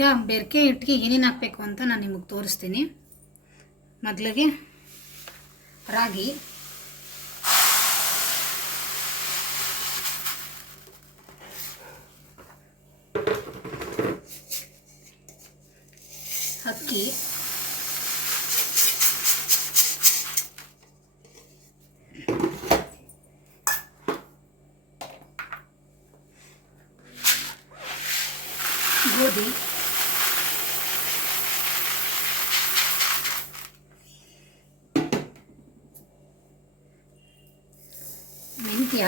ಈಗ ಬೆರಕೆ ಹಿಟ್ಟಿಗೆ ಏನೇನು ಹಾಕಬೇಕು ಅಂತ ನಾನು ನಿಮಗೆ ತೋರಿಸ್ತೀನಿ. ಮೊದಲಿಗೆ ರಾಗಿ, ಅಕ್ಕಿ, ಗೋಧಿ, ಮೆಂತ್ಯ,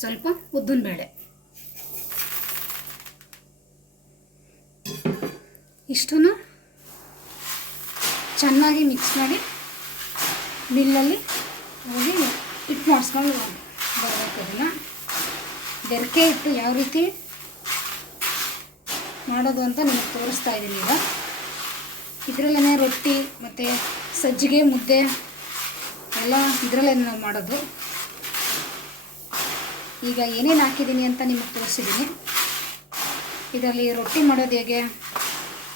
ಸ್ವಲ್ಪ ಉದ್ದಿನಬೇಳೆ. ಇಷ್ಟನ್ನು ಚೆನ್ನಾಗಿ ಮಿಕ್ಸ್ ಮಾಡಿ ಮಿಲ್ಲಲ್ಲಿ ಹೋಗಿ ಹಿಟ್ಟು ಮಾಡಿಸ್ಕೊಂಡು ಬರಬೇಕು. ಅದನ್ನು ಬೆರಕೆ ಹಿಟ್ಟು ಯಾವ ರೀತಿ ಮಾಡೋದು ಅಂತ ನಿಮಗೆ ತೋರಿಸ್ತಾ ಇದ್ದೀನಿ. ಈಗ ಇದರಲ್ಲೇ ರೊಟ್ಟಿ ಮತ್ತು ಸಜ್ಜಿಗೆ ಮುದ್ದೆ ಎಲ್ಲ ಇದರಲ್ಲೇ ನಾವು ಮಾಡೋದು. ಈಗ ಏನೇನು ಹಾಕಿದ್ದೀನಿ ಅಂತ ನಿಮಗೆ ತೋರಿಸಿದ್ದೀನಿ. ಇದರಲ್ಲಿ ರೊಟ್ಟಿ ಮಾಡೋದು ಹೇಗೆ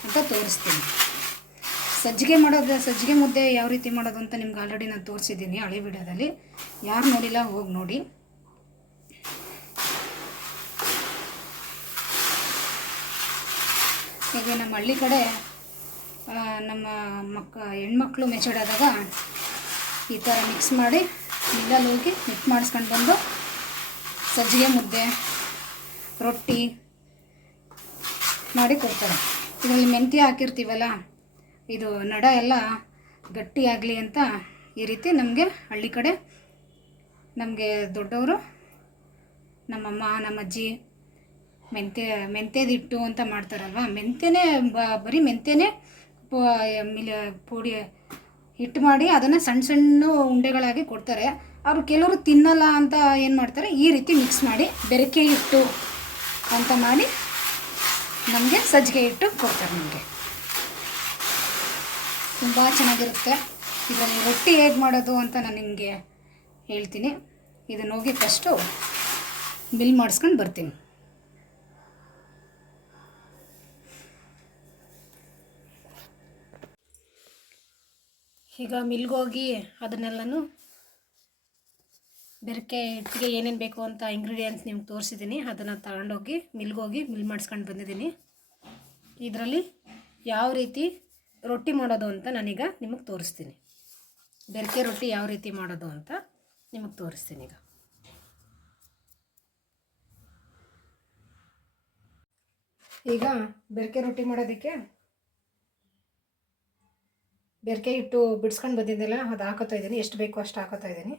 ಅಂತ ತೋರಿಸ್ತೀನಿ. ಸಜ್ಜಿಗೆ ಮುದ್ದೆ ಯಾವ ರೀತಿ ಮಾಡೋದು ಅಂತ ನಿಮ್ಗೆ ಆಲ್ರೆಡಿ ನಾನು ತೋರಿಸಿದ್ದೀನಿ ಹಳೆ ವಿಡಿಯೋದಲ್ಲಿ. ಯಾರು ನೋಡಿಲ್ಲ ಹೋಗಿ ನೋಡಿ. ಈಗ ನಮ್ಮ ಹಳ್ಳಿ ಕಡೆ ನಮ್ಮ ಹೆಣ್ಮಕ್ಳು ಮೆಚೂರ್ಡ್ ಆದಾಗ ಈ ಥರ ಮಿಕ್ಸ್ ಮಾಡಿ ಮಿಲ್ಲಲ್ಲಿ ಹೋಗಿ ಮಿಕ್ಸ್ ಮಾಡಿಸ್ಕೊಂಡು ಬಂದು ಸಜ್ಜಿಗೆ ಮುದ್ದೆ ರೊಟ್ಟಿ ಮಾಡಿ ಕೊಡ್ತಾರೆ. ಇದರಲ್ಲಿ ಮೆಂತ್ಯ ಹಾಕಿರ್ತೀವಲ್ಲ, ಇದು ನಡ ಎಲ್ಲ ಗಟ್ಟಿಯಾಗಲಿ ಅಂತ ಈ ರೀತಿ ನಮಗೆ ಹಳ್ಳಿ ಕಡೆ ನಮಗೆ ದೊಡ್ಡವರು ನಮ್ಮಮ್ಮ ನಮ್ಮಜ್ಜಿ ಮೆಂತ್ಯದಿಟ್ಟು ಅಂತ ಮಾಡ್ತಾರಲ್ವ, ಮೆಂತ್ಯನೇ ಬರೀ ಮೆಂತ್ಯನೇ ಪುಡಿ ಹಿಟ್ಟು ಮಾಡಿ ಅದನ್ನು ಸಣ್ಣ ಸಣ್ಣ ಉಂಡೆಗಳಾಗಿ ಕೊಡ್ತಾರೆ. ಅವರು ಕೆಲವರು ತಿನ್ನಲ್ಲ ಅಂತ ಏನು ಮಾಡ್ತಾರೆ, ಈ ರೀತಿ ಮಿಕ್ಸ್ ಮಾಡಿ ಬೆರಕೆ ಹಿಟ್ಟು ಅಂತ ಮಾಡಿ ನಮಗೆ ಸಜ್ಜಿಗೆ ಹಿಟ್ಟು ಕೊಡ್ತಾರೆ. ನಮಗೆ ತುಂಬ ಚೆನ್ನಾಗಿರುತ್ತೆ. ಇದರಲ್ಲಿ ರೊಟ್ಟಿ ಹೇಗೆ ಮಾಡೋದು ಅಂತ ನಾನು ನಿಮಗೆ ಹೇಳ್ತೀನಿ. ಇದನ್ನು ಹೋಗಿ ಫಸ್ಟು ಮಿಲ್ ಮಾಡಿಸ್ಕೊಂಡು ಬರ್ತೀನಿ. ಈಗ ಮಿಲ್ಗೋಗಿ ಅದನ್ನೆಲ್ಲನೂ ಬೆರಕೆ ಹಿಟ್ಟಿಗೆ ಏನೇನು ಬೇಕು ಅಂತ ಇಂಗ್ರೀಡಿಯೆಂಟ್ಸ್ ನಿಮ್ಗೆ ತೋರಿಸಿದ್ದೀನಿ. ಅದನ್ನು ತಗೊಂಡೋಗಿ ಮಿಲ್ಗೋಗಿ ಮಿಲ್ ಮಾಡಿಸ್ಕೊಂಡು ಬಂದಿದ್ದೀನಿ. ಇದರಲ್ಲಿ ಯಾವ ರೀತಿ ರೊಟ್ಟಿ ಮಾಡೋದು ಅಂತ ನಾನೀಗ ನಿಮಗೆ ತೋರಿಸ್ತೀನಿ. ಬೆರಕೆ ರೊಟ್ಟಿ ಯಾವ ರೀತಿ ಮಾಡೋದು ಅಂತ ನಿಮಗೆ ತೋರಿಸ್ತೀನಿ. ಈಗ ಬೆರಕೆ ರೊಟ್ಟಿ ಮಾಡೋದಕ್ಕೆ ಬೆರಕೆ ಹಿಟ್ಟು ಬಿಡಿಸ್ಕೊಂಡು ಬಂದಿದ್ದೆಲ್ಲ ಅದು ಹಾಕೋತಾ ಇದ್ದೀನಿ. ಎಷ್ಟು ಬೇಕೋ ಅಷ್ಟು ಹಾಕೋತಾ ಇದ್ದೀನಿ.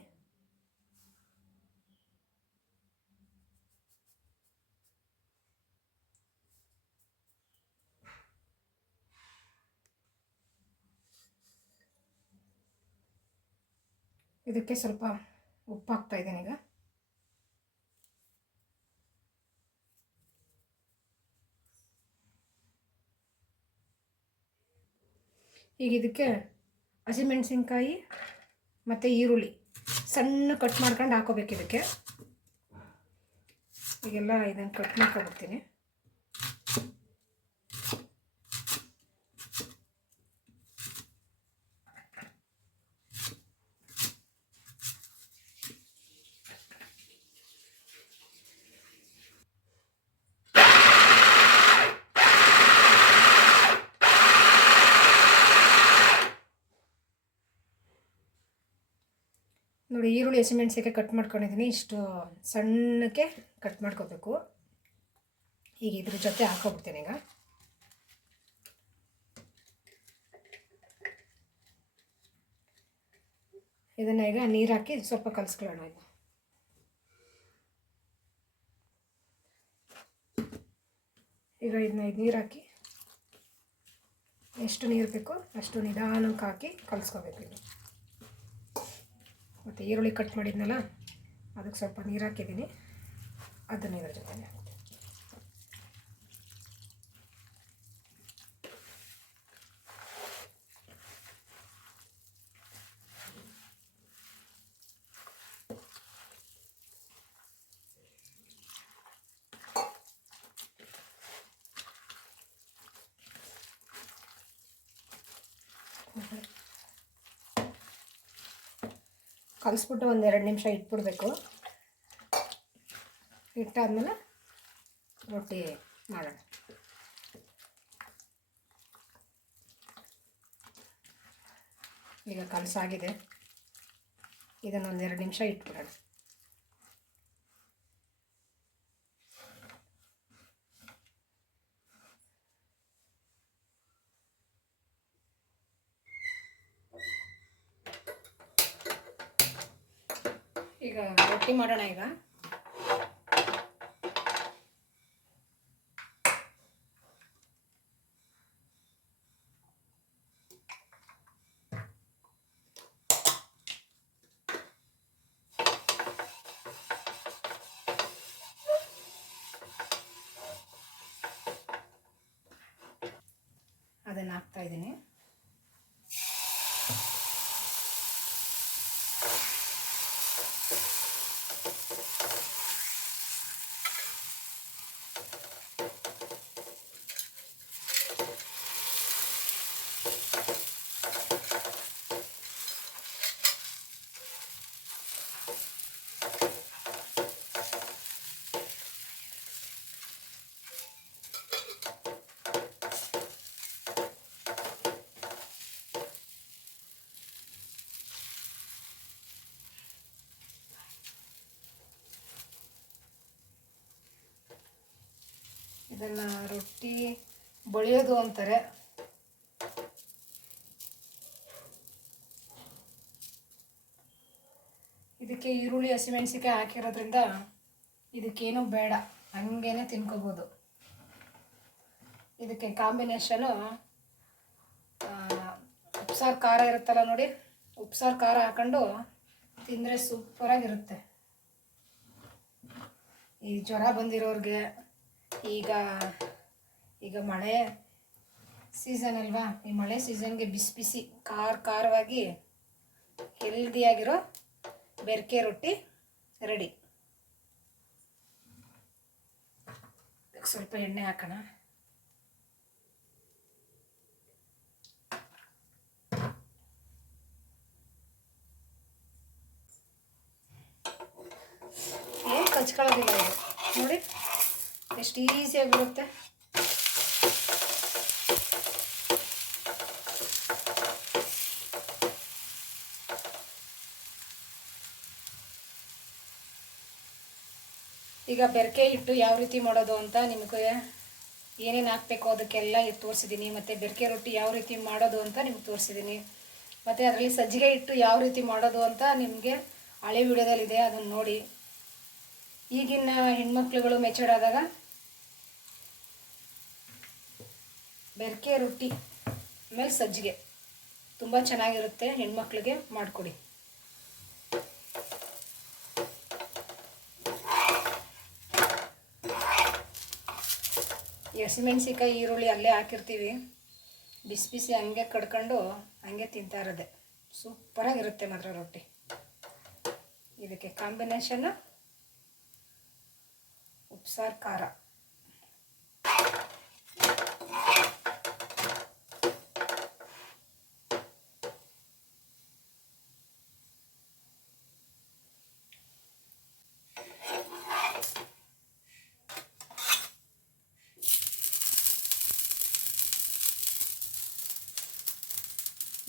ಇದಕ್ಕೆ ಸ್ವಲ್ಪ ಉಪ್ಪು ಹಾಕ್ತಾ ಇದ್ದೀನಿ. ಈಗ ಇದಕ್ಕೆ ಹಸಿಮೆಣಸಿನ್ಕಾಯಿ ಮತ್ತು ಈರುಳ್ಳಿ ಸಣ್ಣ ಕಟ್ ಮಾಡ್ಕೊಂಡು ಹಾಕೋಬೇಕು. ಇದಕ್ಕೆ ಈಗೆಲ್ಲ ಇದನ್ನು ಕಟ್ ಮಾಡ್ಕೊಬಿಡ್ತೀನಿ. ನೋಡಿ, ಈರುಳ್ಳಿ ಹಸಿಮೆಣಸಿಗೆ ಕಟ್ ಮಾಡ್ಕೊಂಡಿದ್ದೀನಿ. ಇಷ್ಟು ಸಣ್ಣಕ್ಕೆ ಕಟ್ ಮಾಡ್ಕೋಬೇಕು. ಈಗ ಇದ್ರ ಜೊತೆ ಹಾಕೋಬಿಡ್ತೀನಿ. ಈಗ ಇದನ್ನು ಈಗ ನೀರು ಹಾಕಿ ಸ್ವಲ್ಪ ಕಲಿಸ್ಕೊಳ್ಳೋಣ. ಈಗ ಇದನ್ನ ನೀರು ಹಾಕಿ ಎಷ್ಟು ನೀರು ಬೇಕೋ ಅಷ್ಟು ನಿಧಾನಕ್ಕೆ ಹಾಕಿ ಕಲಿಸ್ಕೋಬೇಕು. ಮತ್ತು ಈರುಳ್ಳಿ ಕಟ್ ಮಾಡಿದ್ನಲ್ಲ ಅದಕ್ಕೆ ಸ್ವಲ್ಪ ನೀರು ಹಾಕಿದ್ದೀನಿ. ಅದನ್ನು ಇದರ ಜೊತೆ ಹಾಕ್ತೀನಿ. ಕಲಿಸ್ಬಿಟ್ಟು ಒಂದು 2 ನಿಮಿಷ ಇಟ್ಬಿಡ್ಬೇಕು. ಇಟ್ಟಾದ್ಮೇಲೆ ರೊಟ್ಟಿ ಮಾಡೋಣ. ಈಗ ಕಲಸಾಗಿದೆ, ಇದನ್ನೊಂದು 2 ನಿಮಿಷ ಇಟ್ಬಿಡೋಣ. ಈಗ ರೊಟ್ಟಿ ಮಾಡೋಣ. ಈಗ ಅದನ್ನು ಹಾಕ್ತಾ ಇದ್ದೀನಿ. ಇದನ್ನು ರೊಟ್ಟಿ ಬಳಿಯೋದು ಅಂತಾರೆ. ಇದಕ್ಕೆ ಈರುಳ್ಳಿ ಹಸಿಮೆಣಸಿಕಾಯಿ ಹಾಕಿರೋದ್ರಿಂದ ಇದಕ್ಕೇನು ಬೇಡ, ಹಂಗೇನೆ ತಿನ್ಕೋಬೋದು. ಇದಕ್ಕೆ ಕಾಂಬಿನೇಷನು ಉಪ್ಸಾರು ಖಾರ ಇರುತ್ತಲ್ಲ ನೋಡಿ, ಉಪ್ಸಾರು ಖಾರ ಹಾಕೊಂಡು ತಿಂದರೆ ಸೂಪರಾಗಿರುತ್ತೆ. ಈ ಜ್ವರ ಬಂದಿರೋರಿಗೆ, ಈಗ ಮಳೆ ಸೀಸನ್ ಅಲ್ವಾ, ಈ ಮಳೆ ಸೀಸನ್ಗೆ ಬಿಸಿ ಬಿಸಿ ಖಾರವಾಗಿ ಹೆಲ್ದಿಯಾಗಿರೋ ಬೆರಕೆ ರೊಟ್ಟಿ ರೆಡಿ. ಸ್ವಲ್ಪ ಎಣ್ಣೆ ಹಾಕೋಣ. ಏನು ಕಚ್ಕೊಳ್ಳೋದಿಲ್ಲ ಇದು ನೋಡಿ, ಎಷ್ಟು ಈಸಿಯಾಗಿ ಬರುತ್ತೆ. ಈಗ ಬೆರಕೆ ಹಿಟ್ಟು ಯಾವ ರೀತಿ ಮಾಡೋದು ಅಂತ ನಿಮಗೆ ಏನೇನು ಹಾಕಬೇಕು ಅದಕ್ಕೆಲ್ಲ ತೋರಿಸಿದ್ದೀನಿ. ಮತ್ತು ಬೆರಕೆ ರೊಟ್ಟಿ ಯಾವ ರೀತಿ ಮಾಡೋದು ಅಂತ ನಿಮ್ಗೆ ತೋರಿಸಿದ್ದೀನಿ. ಮತ್ತು ಅದರಲ್ಲಿ ಸಜ್ಜಿಗೆ ಹಿಟ್ಟು ಯಾವ ರೀತಿ ಮಾಡೋದು ಅಂತ ನಿಮಗೆ ಹಳೆ ವಿಡಿಯೋದಲ್ಲಿದೆ, ಅದನ್ನು ನೋಡಿ. ಈಗಿನ ಹೆಣ್ಮಕ್ಳುಗಳು ಮೆಚೂರ್ಡ್ ಆದಾಗ ಬೆರಕೆ ರೊಟ್ಟಿ ಆಮೇಲೆ ಸಜ್ಜಿಗೆ ತುಂಬ ಚೆನ್ನಾಗಿರುತ್ತೆ, ಹೆಣ್ಮಕ್ಳಿಗೆ ಮಾಡಿಕೊಡಿ. ಹಸಿಮೆಣ್ಸಿಕಾಯಿ ಈರುಳ್ಳಿ ಅಲ್ಲೇ ಹಾಕಿರ್ತೀವಿ, ಬಿಸಿ ಬಿಸಿ ಹಂಗೆ ಕಡ್ಕೊಂಡು ಹಂಗೆ ತಿಂತಾ ಇರೋದೆ. ಸೂಪರಾಗಿರುತ್ತೆ ಮಾತ್ರ ರೊಟ್ಟಿ. ಇದಕ್ಕೆ ಕಾಂಬಿನೇಷನ್ನು ಉಪ್ಸಾರು ಖಾರ.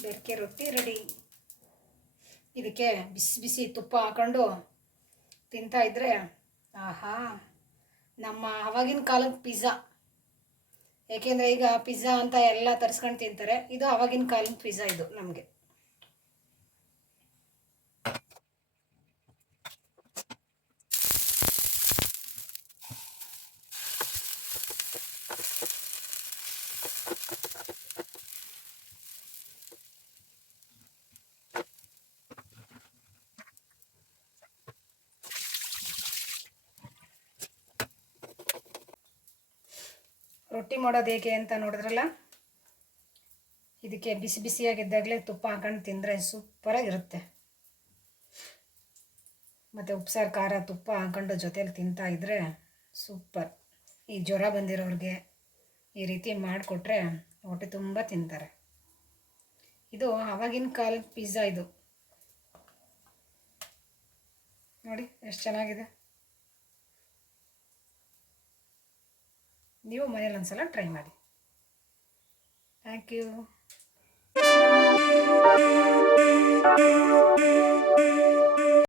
ಬೆರಕೆ ರೊಟ್ಟಿ ರೆಡಿ. ಇದಕ್ಕೆ ಬಿಸಿ ಬಿಸಿ ತುಪ್ಪ ಹಾಕೊಂಡು ತಿಂತಾ ಇದ್ದರೆ ಆಹಾ, ನಮ್ಮ ಆವಾಗಿನ ಕಾಲದ ಪಿಜ್ಜಾ. ಏಕೆಂದರೆ ಈಗ ಪಿಜ್ಜಾ ಅಂತ ಎಲ್ಲ ತರಿಸ್ಕೊಂಡು ತಿಂತಾರೆ, ಇದು ಆವಾಗಿನ ಕಾಲದ ಪಿಜ್ಜಾ ಇದು ನಮಗೆ. ರೊಟ್ಟಿ ಮಾಡೋದು ಹೇಗೆ ಅಂತ ನೋಡಿದ್ರಲ್ಲ, ಇದಕ್ಕೆ ಬಿಸಿ ಬಿಸಿಯಾಗಿದ್ದಾಗಲೇ ತುಪ್ಪ ಹಾಕೊಂಡು ತಿಂದರೆ ಸೂಪರಾಗಿರುತ್ತೆ. ಮತ್ತು ಉಪ್ಸಾರು ಖಾರ ತುಪ್ಪ ಹಾಕೊಂಡು ಜೊತೇಲಿ ತಿಂತಾ ಇದ್ದರೆ ಸೂಪರ್. ಈ ಜ್ವರ ಬಂದಿರೋರಿಗೆ ಈ ರೀತಿ ಮಾಡಿಕೊಟ್ರೆ ಹೊಟ್ಟೆ ತುಂಬ ತಿಂತಾರೆ. ಇದು ಆವಾಗಿನ ಕಾಲದ ಪಿಜ್ಜಾ ಇದು ನೋಡಿ ಎಷ್ಟು ಚೆನ್ನಾಗಿದೆ. ನೀವು ಮನೇಲಿ ಒಂದ್ಸಲ ಟ್ರೈ ಮಾಡಿ. Thank you.